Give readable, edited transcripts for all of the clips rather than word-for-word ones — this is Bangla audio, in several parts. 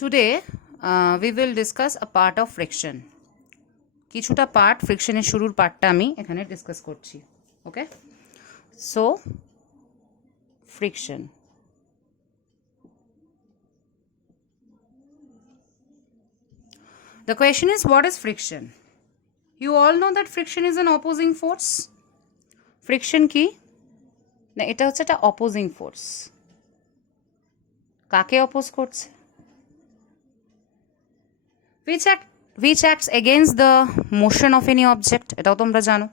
Today we will discuss a part of friction. কিছুটা পার্ট ফ্রিকশনের শুরুর পার্টটা আমি এখানে ডিসকাস করছি। ওকে, so friction. The question is, what is friction? You all know that friction is an opposing force. Friction কি না, এটা হচ্ছে একটা অপোজিং ফোর্স। কাকে অপোজ করছে? which acts against the motion of any object, এটাও তোমরা জানো।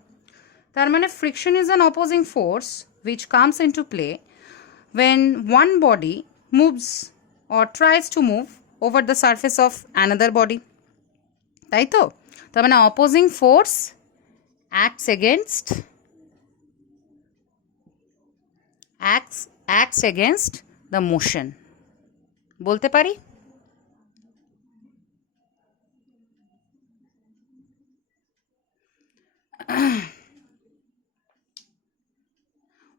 তার মানে friction is an opposing force which comes into play when one body moves or tries to move over the surface of another body, তাই তো? তার মানে opposing force acts against the motion, বলতে পারি।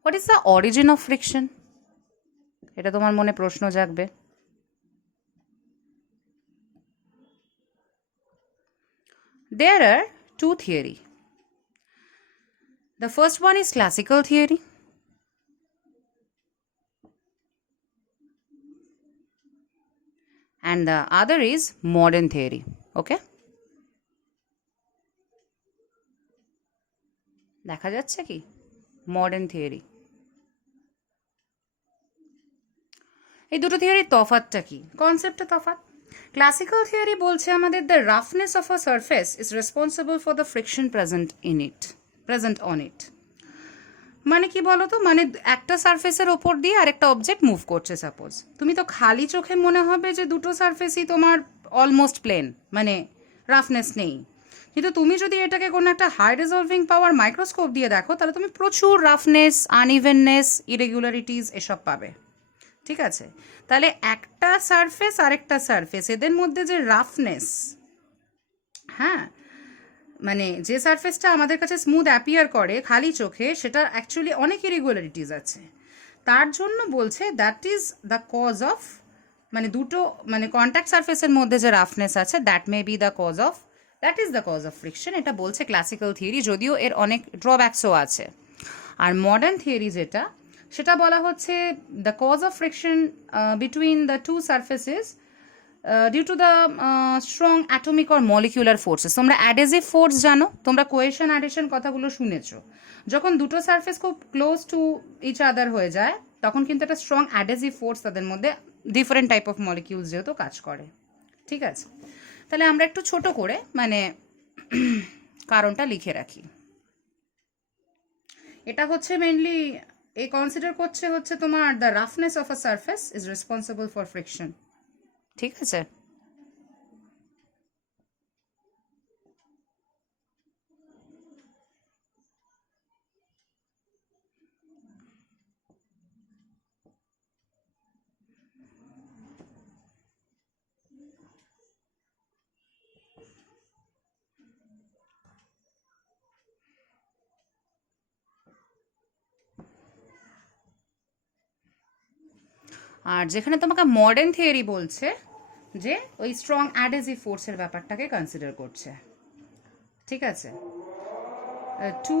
What is the origin of friction? এটা তোমার মনে প্রশ্ন জাগবে। There are two theories. The first one is classical theory. And the other is modern theory. Okay? দেখা যাচ্ছে কি? Modern theory. এই দুটো থিওরির তফাৎটা কি? কনসেপ্টে তফাৎ। ক্লাসিক্যাল থিওরি বলছে আমাদের the roughness of a surface is responsible for the friction present on it. মানে কি বলো তো, মানে একটা সারফেসের ওপর দিয়ে আরেকটা অবজেক্ট মুভ করছে সাপোজ, তুমি তো খালি চোখে মনে হবে যে দুটো সারফেসই তোমার অলমোস্ট প্লেন, মানে রাফনেস নেই। কিন্তু তুমি যদি এটাকে কোনো একটা হাই রিজলভিং পাওয়ার মাইক্রোস্কোপ দিয়ে দেখো, তাহলে তুমি প্রচুর রাফনেস, আনইভেননেস, ইরেগুলারিটিস এসব পাবে। ঠিক আছে, তাহলে একটা সারফেস আরেকটা সারফেস, এদের মধ্যে যে রাফনেস, হ্যাঁ, মানে যে সারফেসটা আমাদের কাছে স্মুথ অ্যাপিয়ার করে খালি চোখে, সেটা অ্যাকচুয়ালি অনেক ইরেগুলারিটিস আছে। তার জন্য বলছে that is the cause of, মানে দুটো মানে কন্ট্যাক্ট সারফেসের মধ্যে যে রাফনেস আছে, that is the cause of friction. এটা বলছে ক্লাসিক্যাল থিওরি, যদিও এর অনেক ড্রব্যাকসও আছে। আর মডার্ন থিওরি যেটা, সেটা বলা হচ্ছে the cause of friction between the two surfaces due to the strong atomic or molecular forces. তোমরা অ্যাডেজিভ ফোর্স জানো, তোমরা কোয়েশন অ্যাডিশন কথাগুলো শুনেছো। যখন দুটো সারফেস খুব ক্লোজ টু ইচ আদার হয়ে যায়, তখন কিন্তু একটা স্ট্রং অ্যাডেজিভ ফোর্স তাদের মধ্যে, ডিফারেন্ট টাইপ অফ মলিকিউলস যেহেতু কাজ করে। ঠিক আছে, তাহলে আমরা একটু ছোট করে মানে কারণটা লিখে রাখি। এটা হচ্ছে মেনলি এই কনসিডার করছে হচ্ছে তোমার the roughness of a surface is responsible for friction. ঠিক আছে, আর যেখানে তোমাকে মডার্ন থিওরি বলছে যে ওই স্ট্রং অ্যাডেজিভ ফোর্সের ব্যাপারটাকে কনসিডার করছে। ঠিক আছে, two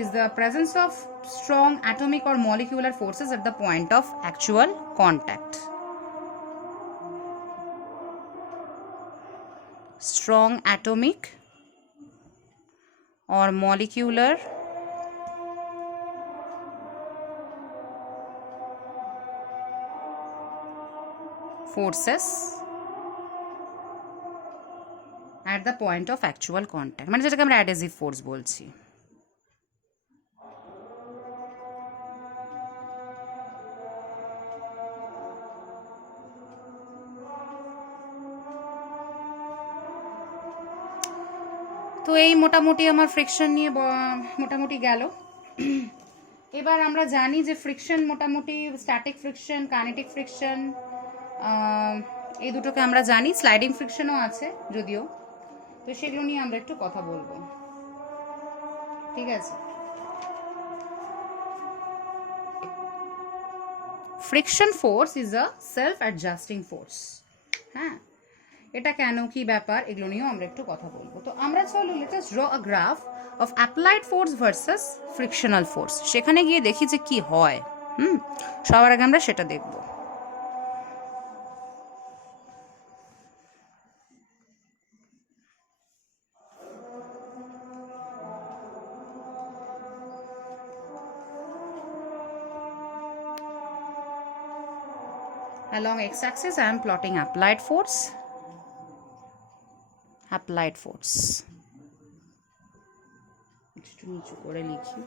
is the presence of strong atomic or molecular forces at the point of actual contact. Strong atomic or molecular forces at the point of actual contact, মানে যেটাকে আমরা অ্যাডেজিভ ফোর্স বলছি। তো এই মোটামুটি আমার ফ্রিকশন নিয়ে মোটামুটি গেল। এবার আমরা জানি যে ফ্রিকশন মোটামুটি স্ট্যাটিক ফ্রিকশন, কাইনেটিক ফ্রিকশন, এই দুটোকে আমরা জানি। স্লাইডিং ফ্রিকশনও আছে যদিও, তো সেগুলো নিয়ে আমরা একটু কথা বলবো। ঠিক আছে, friction force is a self-adjusting force. হ্যাঁ, এটা কেন, কি ব্যাপার, এগুলো নিয়েও আমরা একটু কথা বলবো। তো আমরা চলো let us draw a graph of applied force versus frictional force, সেখানে গিয়ে দেখি যে কি হয়। সবার আগে আমরা সেটা দেখব। Along x-axis I am plotting applied force. Applied force. একটু নিচু করে লিখি।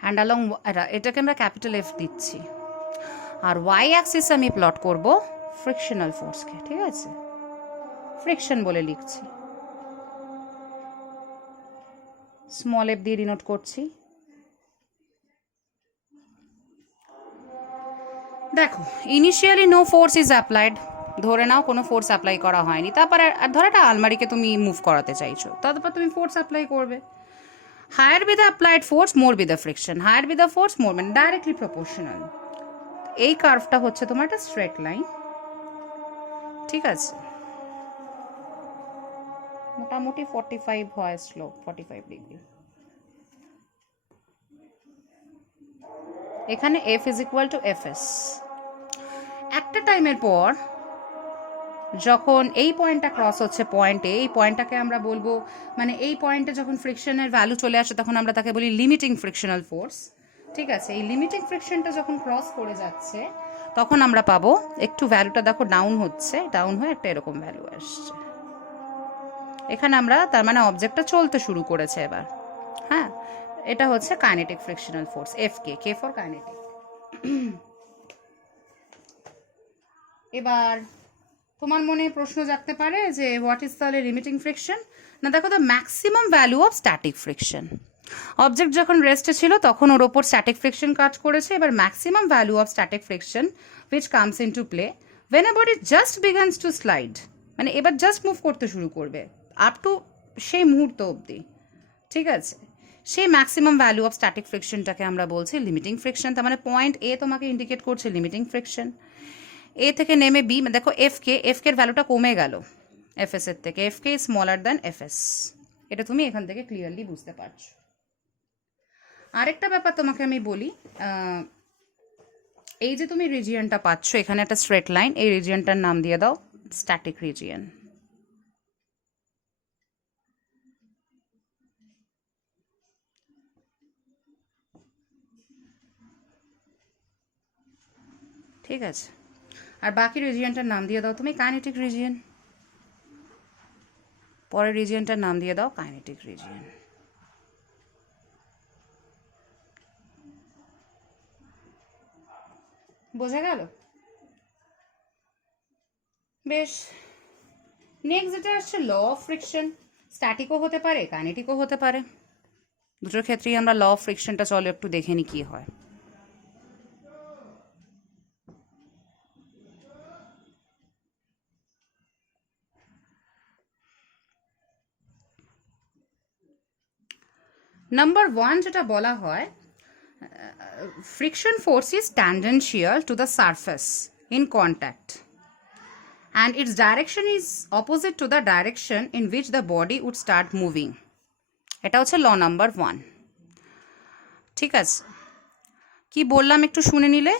অ্যান্ড অ্যালং, এটাকে আমরা ক্যাপিটাল এফ দিচ্ছি, আর ওয়াই অ্যাক্সিস আমি প্লট করব ফ্রিকশনাল ফোর্সকে, ঠিক আছে, ফ্রিকশন বলে লিখছি, স্মল এফ দিয়ে ডিনোট করছি। দেখো, initially no force is applied, ধরে নাও কোনো ফোর্স অ্যাপ্লাই করা হয়নি, তারপরে ধরো একটা আলমারিকে তুমি মুভ করাতে চাইছো, তারপর তুমি ফোর্স অ্যাপ্লাই করবে। Higher be the applied force, more be the friction, higher be the force, more, মানে ডাইরেক্টলি প্রপোর্শনাল। এই কার্ভটা হচ্ছে তোমার একটা স্ট্রেট লাইন, ঠিক আছে, মোটামুটি 45 হয় স্লোপ, 45 ডিগ্রি। এখানে F is equal two F S. একটা টাইমের পর যখন এই পয়েন্টটা ক্রস হচ্ছে পয়েন্টে, এই পয়েন্টটাকে আমরা বলবো, মানে এই পয়েন্টে যখন ফ্রিকশনের ভ্যালু চলে আসে তখন আমরা তাকে বলি লিমিটিং ফ্রিকশনাল ফোর্স, ঠিক আছে। এই লিমিটিং ফ্রিকশনটা যখন ক্রস করে যাচ্ছে তখন আমরা পাবো, একটু ভ্যালুটা দেখো ডাউন হচ্ছে, ডাউন হয়ে একটা এরকম ভ্যালু আসছে। এখানে আমরা, তার মানে অবজেক্টটা চলতে শুরু করেছে এবার। হ্যাঁ, এটা হচ্ছে kinetic frictional force, F K, K for kinetic. এবার তোমার মনে প্রশ্ন জাগতে পারে যে হোয়াট ইজ তাহলে লিমিটিং ফ্রিকশন। না দেখো, the maximum value of static friction, object যখন রেস্টে ছিল তখন ওর ওপর স্ট্যাটিক ফ্রিকশন কাজ করেছে। এবার maximum value of static friction which comes into play when a body just begins to slide, মানে এবার জাস্ট মুভ করতে শুরু করবে আপ টু সেই মুহূর্ত অবধি, ঠিক আছে। সেই ম্যাক্সিমাম ভ্যালু অফ স্ট্যাটিক ফ্রিকশনটাকে আমরা বলছি লিমিটিং ফ্রিকশন। তার মানে পয়েন্ট এ তোমাকে ইন্ডিকেট করছে লিমিটিং ফ্রিকশন। এ থেকে নেমে বি, দেখো এফ কে, এফ কে ভ্যালুটা কমে গেল এফ এস এর থেকে, এফ কে স্মলার দ্যান এফ এস, এটা তুমি এখান থেকে ক্লিয়ারলি বুঝতে পারছো। আরেকটা ব্যাপার তোমাকে আমি বলি, এই যে তুমি রিজিয়নটা পাচ্ছ, এখানে একটা স্ট্রেট লাইন, এই রিজিয়নটার নাম দিয়ে দাও স্ট্যাটিক রিজিয়ন। ঠিক আছে, আর বাকি রিজিয়নটার নাম দিয়ে দাও তুমি কাইনেটিক রিজিয়ন। পরের রিজিয়নটার নাম দিয়ে দাও কাইনেটিক রিজিয়ন। বোঝা গেল? বেশ, নেক্সট যেটা আসছে ল অফ ফ্রিকশন, স্ট্যাটিকও হতে পারে কাইনেটিকও হতে পারে, দুটোর ক্ষেত্রেই আমরা ল অফ ফ্রিকশনটা চলো একটু দেখে নিই কি হয়। নাম্বার 1 যেটা বলা হয়, friction force is tangential to the surface in contact and its direction is opposite to the direction in which the body would start moving. এটা হচ্ছে ল নাম্বার 1, ঠিক আছে। কি বললাম একটু শুনে নিলে,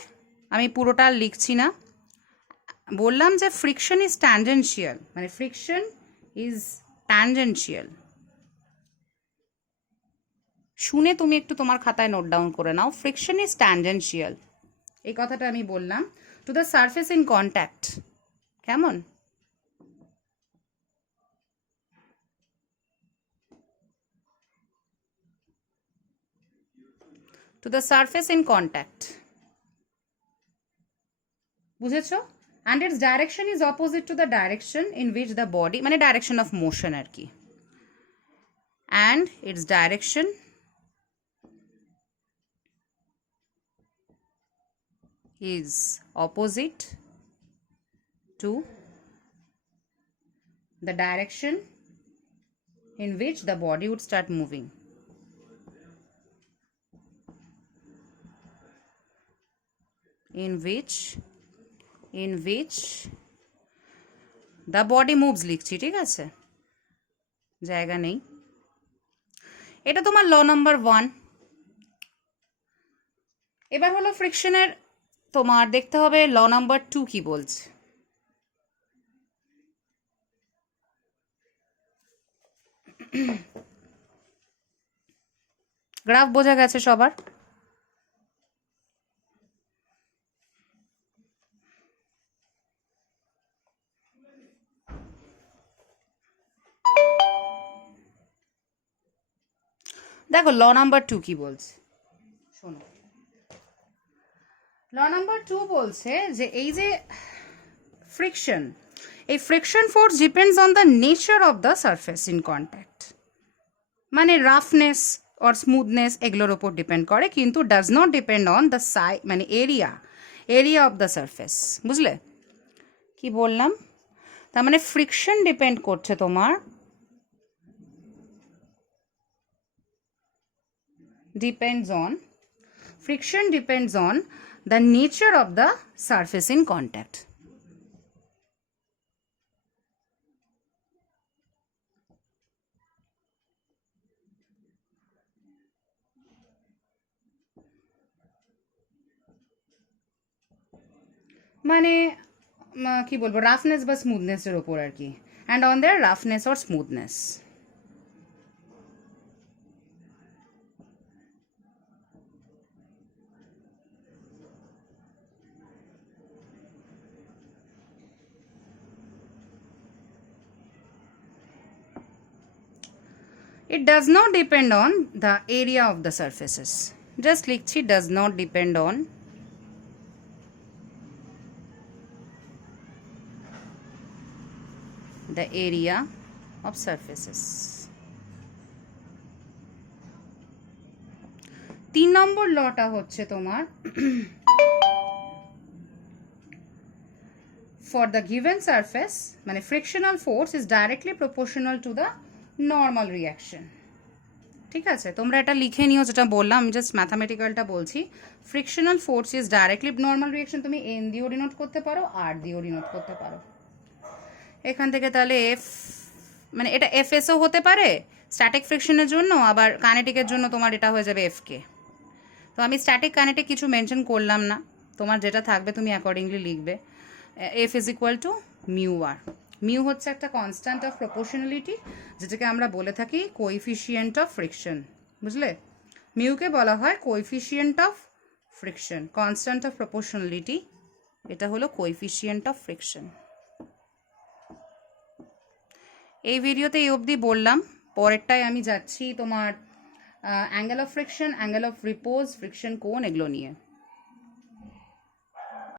আমি পুরোটা লিখছি না। বললাম যে ফ্রিকশন ইজ ট্যানজেন্সিয়াল, মানে ফ্রিকশন ইজ ট্যানজেন্সিয়াল। শুনে তুমি একটু তোমার খাতায় নোট ডাউন করে নাও, ফ্রিকশন ইজ ট্যানজেন্সিয়াল, এই কথাটা আমি বললাম, to the surface in contact. কেমন? To the surface in contact, বুঝেছো? And its direction is opposite to the direction in which the body, মানে ডাইরেকশন অফ মোশন আর কি, and its direction is opposite to the direction in which the body would start moving. In which the body moves লিখছি, ঠিক আছে, জায়গা নেই। এটা তোমার ল নাম্বার 1। এবার হলো ফ্রিকশনের, তোমার দেখতে হবে ল নাম্বার 2 কি বলছে। গ্রাফ বোঝা গেছে সবার? দেখো ল নাম্বার 2 কি বলছে, শোনো। ল নাম্বার 2 বলছে যে এই যে ফ্রিকশন, এই friction force depends on the nature of the surface in contact, মানে রাফনেস অর স্মুথনেস এগুলোর ওপর ডিপেন্ড করে, কিন্তু does not depend on the মানে এরিয়া অফ দ্য সারফেস। বুঝলে কি বললাম? তার মানে ফ্রিকশন ডিপেন্ড করছে তোমার friction depends on the nature of the surface in contact. মানে কি বলবো, রাফনেস বা স্মুথনেসের ওপর আর কি, and on their roughness or smoothness. It does not depend on the area of the surfaces. Just লিখছি does not depend on the area of surfaces. 3 নম্বর লটা হচ্ছে তোমার for the given surface, মানে frictional force is directly proportional to the normal reaction. ঠিক আছে, তোমরা এটা লিখে নিও যেটা বললাম, আমি জাস্ট ম্যাথামেটিক্যালটা বলছি। Frictional force is directly normal reaction, তুমি এন দিয়েও ডিনোট করতে পারো, আর দিয়েও ডিনোট করতে পারো। এখান থেকে তাহলে এফ, মানে এটা এফ এসও হতে পারে স্ট্যাটিক ফ্রিকশনের জন্য, আবার কাইনেটিকের জন্য তোমার এটা হয়ে যাবে এফ কে। তো আমি স্ট্যাটিক কাইনেটিক কিছু মেনশন করলাম না, তোমার যেটা থাকবে তুমি অ্যাকর্ডিংলি লিখবে। F is equal to mu R. Mu হচ্ছে একটা কনস্ট্যান্ট অফ প্রপোর্শনালিটি, যেটাকে আমরা বলে থাকি কোএফিসিয়েন্ট অফ ফ্রিকশন। বুঝলে, মিউকে বলা হয় coefficient of friction, constant of proportionality, এটা হলো কোএফিসিয়েন্ট অফ ফ্রিকশন। এই ভিডিওতে এই অবধি বললাম, পরেরটায় আমি যাচ্ছি তোমার angle of friction, angle of repose, friction কোণ, এগুলো নিয়ে।